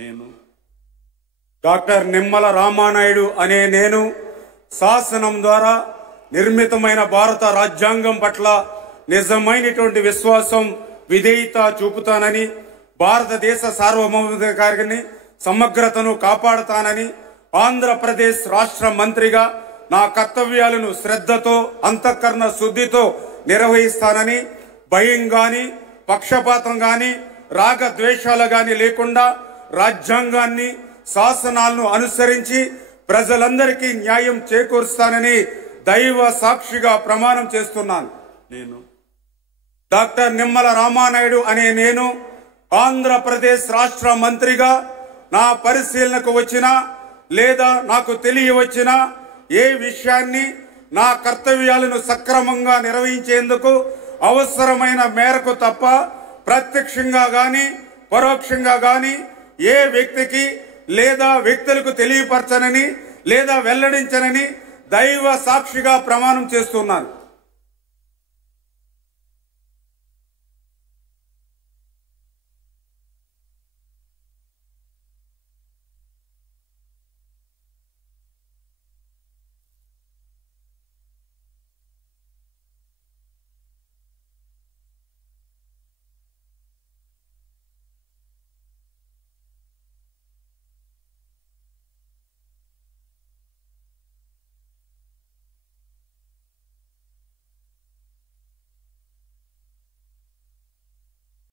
నేను డాక్టర్ నిమ్మల రామానాయుడు అనే నేను శాసనం ద్వారా నిర్మితమైన భారత రాజ్యాంగం పట్ల నిజమైనటువంటి విశ్వాసం విధేయత చూపుతానని, భారతదేశ సార్వభౌమాధికారాన్ని సమగ్రతను కాపాడుతానని, ఆంధ్రప్రదేశ్ రాష్ట్ర మంత్రిగా నా కర్తవ్యాలను శ్రద్ధతో అంతఃకరణ శుద్ధితో నిర్వహిస్తానని, భయం గాని పక్షపాతం గాని రాగద్వేషాలు గాని లేకుండా రాజ్యాంగాన్ని శాసనాలను అనుసరించి ప్రజలందరికీ న్యాయం చేకూరుస్తానని దైవ సాక్షిగా ప్రమాణం చేస్తున్నాను. నేను డాక్టర్ నిమ్మల రామానాయుడు అనే నేను ఆంధ్రప్రదేశ్ రాష్ట్ర మంత్రిగా నా పరిశీలనకు వచ్చినా లేదా నాకు తెలియవచ్చినా ఏ విషయాన్ని నా కర్తవ్యాలను సక్రమంగా నిర్వహించేందుకు అవసరమైన మేరకు తప్ప ప్రత్యక్షంగా గాని పరోక్షంగా గాని ఏ వ్యక్తికి లేదా వ్యక్తులకు తెలియపరచనని లేదా వెల్లడించనని దైవ సాక్షిగా ప్రమాణం చేస్తున్నాను.